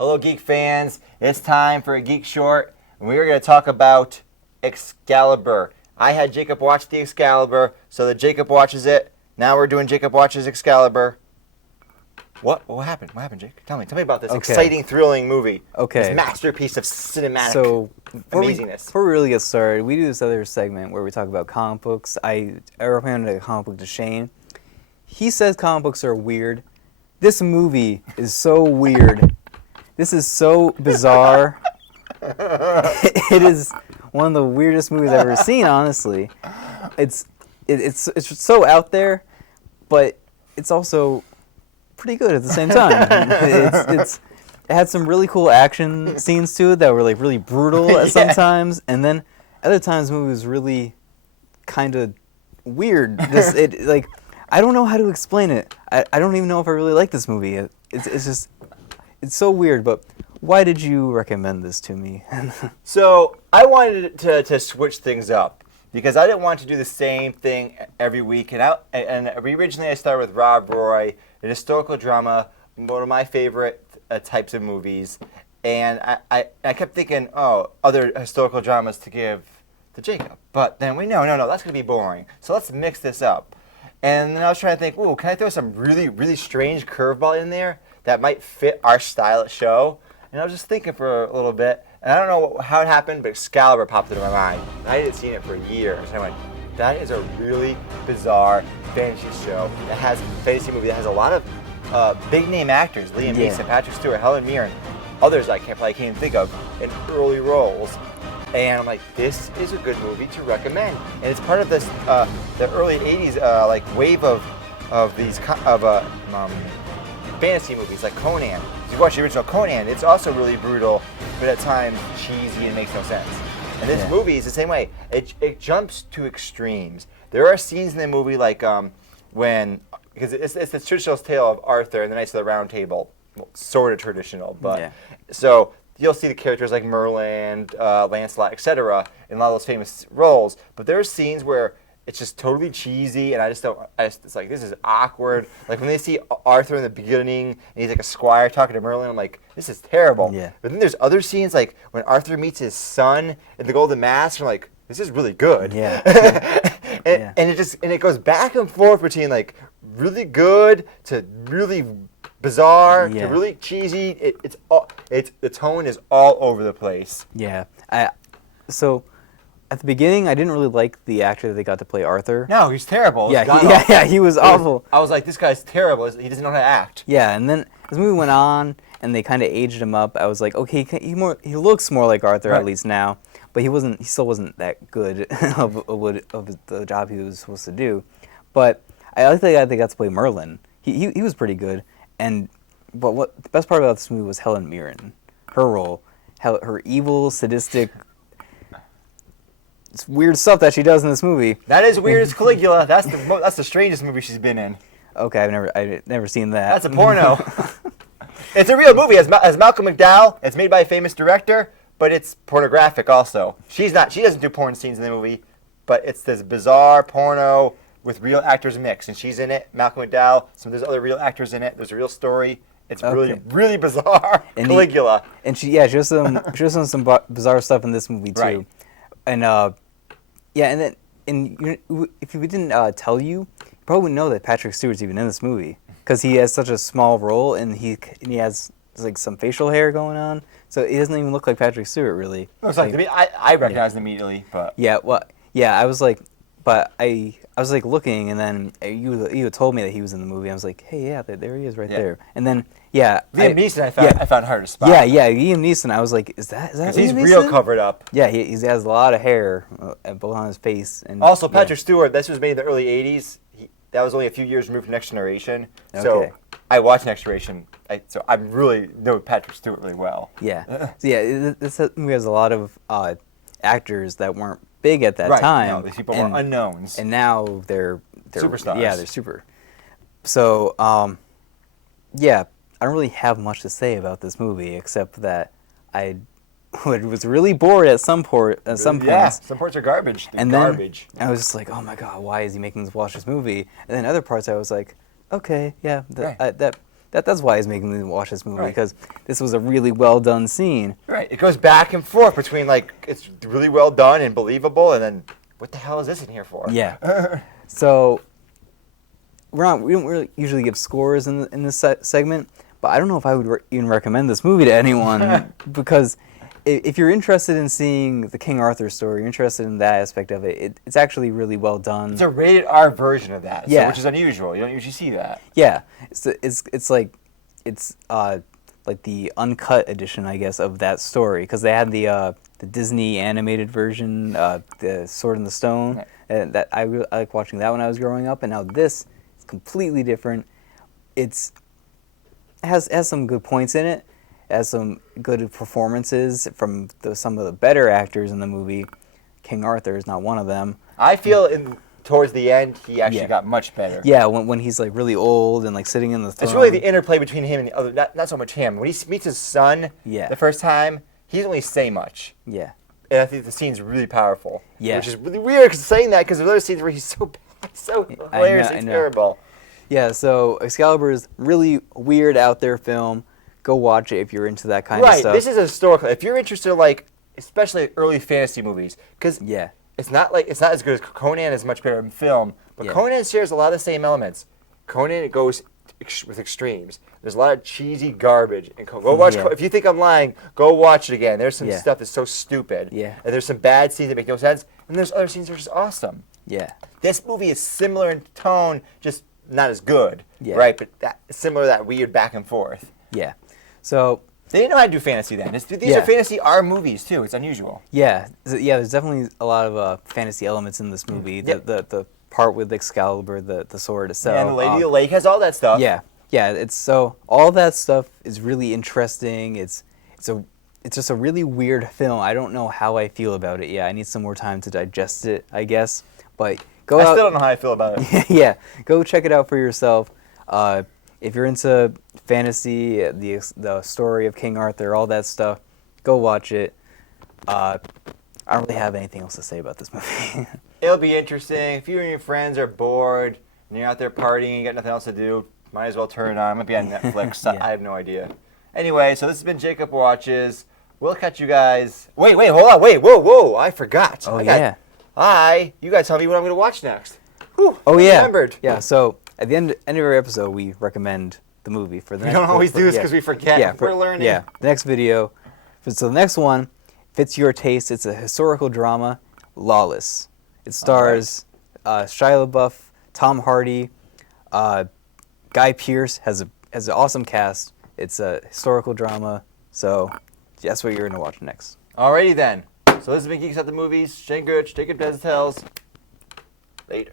Hello, Geek fans. It's time for a Geek Short, and we are going to talk about Excalibur. I had Jacob watch the Excalibur, so that Jacob watches it. Now we're doing Jacob watches Excalibur. What happened? What happened, Jake? Tell me about this exciting, thrilling movie. Okay. This masterpiece of cinematic amazingness. Before we really get started, we do this other segment where we talk about comic books. I recommended a comic book to Shane. He says comic books are weird. This movie is so weird. This is so bizarre. It is one of the weirdest movies I've ever seen, honestly. It's so out there, but it's also pretty good at the same time. It had some really cool action scenes to it that were like really brutal at sometimes, and then other times the movie was really kind of weird. I don't know how to explain it. I don't even know if I really like this movie. It's so weird. But why did you recommend this to me? So I wanted to switch things up because I didn't want to do the same thing every week. And originally I started with Rob Roy, an historical drama, one of my favorite types of movies. And I kept thinking, other historical dramas to give to Jacob. But then no, that's going to be boring. So let's mix this up. And then I was trying to think, can I throw some really, really strange curveball in there that might fit our style at show? And I was just thinking for a little bit, and I don't know how it happened, but Excalibur popped into my mind. And I hadn't seen it for years. And I went, that is a really bizarre fantasy show that has fantasy movie that has a lot of big name actors: Liam Neeson, Patrick Stewart, Helen Mirren, others I can't even think of in early roles. And I'm like, this is a good movie to recommend. And it's part of this the early '80s wave of these fantasy movies like Conan. If you watch the original Conan, it's also really brutal, but at times cheesy and makes no sense. And this movie is the same way. It jumps to extremes. There are scenes in the movie like because it's the traditional tale of Arthur and the Knights of the Round Table, well, sort of traditional, but so you'll see the characters like Merlin, Lancelot, etc. in a lot of those famous roles. But there are scenes where it's just totally cheesy, and it's like, this is awkward. Like when they see Arthur in the beginning, and he's like a squire talking to Merlin, I'm like, this is terrible. Yeah. But then there's other scenes, like when Arthur meets his son in the Golden Mask, I'm like, this is really good. Yeah. and it goes back and forth between like really good to really bizarre to really cheesy. The tone is all over the place. Yeah. So at the beginning, I didn't really like the actor that they got to play Arthur. No, he's terrible. He was awful. I was like, this guy's terrible. He doesn't know how to act. Yeah, and then as the movie went on, and they kind of aged him up, I was like, okay, he looks more like Arthur at least now, but he still wasn't that good of the job he was supposed to do. But I like the guy they got to play Merlin. He was pretty good. But what the best part about this movie was Helen Mirren, her role, her evil, sadistic, weird stuff that she does in this movie. That is weird as Caligula. That's the strangest movie she's been in. Okay, I've never seen that. That's a porno. It's a real movie. As Malcolm McDowell. It's made by a famous director, but it's pornographic also. She doesn't do porn scenes in the movie, but it's this bizarre porno with real actors mixed, and she's in it. Malcolm McDowell. There's other real actors in it. There's a real story. It's really, really bizarre. And Caligula. She has some bizarre stuff in this movie too. Right. And if we didn't tell you, you probably wouldn't know that Patrick Stewart's even in this movie because he has such a small role and he has like some facial hair going on, so he doesn't even look like Patrick Stewart really. Looks like to me. I recognized him immediately, but I was like, looking, and then you had told me that he was in the movie. I was like, hey, there he is right there. And then Liam Neeson, I found hard to spot. Liam Neeson. I was like, is that Liam he's Neeson? Real covered up. Yeah, he has a lot of hair both on his face. And also, Patrick Stewart. This was made in the early '80s. That was only a few years removed from Next Generation. So I watched Next Generation. So I really know Patrick Stewart really well. Yeah. This movie has a lot of actors that weren't big at that time. No, these people were unknowns. And now they're superstars. Yeah, they're super. So, I don't really have much to say about this movie except that I was really bored at some points. Yeah, some parts are garbage. Garbage. I was just like, oh my god, why is he making us watch this movie? And then other parts I was like, okay, that That's why he's making me watch this movie, Right. because this was a really well done scene. Right. It goes back and forth between like it's really well done and believable, and then what the hell is this in here for? Yeah. So we don't really usually give scores in this segment, but I don't know if I would even recommend this movie to anyone because if you're interested in seeing the King Arthur story, you're interested in that aspect of it, it's actually really well done. It's a rated R version of that, Yeah. which is unusual. You don't usually see that. Yeah, it's like the uncut edition, I guess, of that story, because they had the Disney animated version, the Sword in the Stone, Right. and that I like watching that when I was growing up, and now this is completely different. It has some good points in it, has some good performances from some of the better actors in the movie. King Arthur is not one of them. I feel towards the end he actually Yeah. got much better. Yeah, when he's like really old and like sitting in the throne. It's really the interplay between him and the other. Not so much him. When he meets his son Yeah. the first time, he doesn't really say much. Yeah. And I think the scene's really powerful. Yeah. Which is really weird saying that because there's other scenes where he's so bad, so hilariously I know. terrible. Yeah, so Excalibur is really weird out there film. Go watch it if you're into that kind of Right. stuff. This is a historical. If you're interested in like, especially early fantasy movies, because Yeah. it's not as good as Conan. Is much better in film, but Yeah. Conan shares a lot of the same elements. Conan goes with extremes. There's a lot of cheesy garbage. And go watch. Yeah. If you think I'm lying, go watch it again. There's some Yeah. stuff that's so stupid. Yeah. And there's some bad scenes that make no sense. And there's other scenes that are just awesome. Yeah. This movie is similar in tone, just not as good. Yeah. Right. But similar to that weird back and forth. Yeah. So, They didn't know how to do fantasy then. These Yeah. are fantasy R movies too. It's unusual. yeah, there's definitely a lot of fantasy elements in this movie. Yep. The part with Excalibur, the sword itself. And the Lady of the Lake has all that stuff. Yeah. Yeah, it's so all that stuff is really interesting. It's just a really weird film. I don't know how I feel about it. Yeah, I need some more time to digest it, I guess. But go I out. still don't know how I feel about it. Yeah, go check it out for yourself. If you're into fantasy, the story of King Arthur, all that stuff, go watch it. I don't really have anything else to say about this movie. It'll be interesting. If you and your friends are bored and you're out there partying and you got nothing else to do, might as well turn it on. It might be on Netflix. Yeah. I have no idea. Anyway, so this has been Jacob Watches. We'll catch you guys. Wait, hold on. Whoa. I forgot. Oh, yeah. You guys tell me what I'm going to watch next. Whew, Oh, I yeah. remembered. Yeah, so at the end of every episode, we recommend the movie for the We next. don't always do this yeah. because we forget. Yeah, We're learning. Yeah, the next video. So the next one fits your taste. It's a historical drama, Lawless. It stars Shia LaBeouf, Tom Hardy, Guy Pearce has an awesome cast. It's a historical drama, so that's what you're gonna watch next. Alrighty then. So this has been Geeks at the Movies. Shane Gooch, Jacob Destells. Later.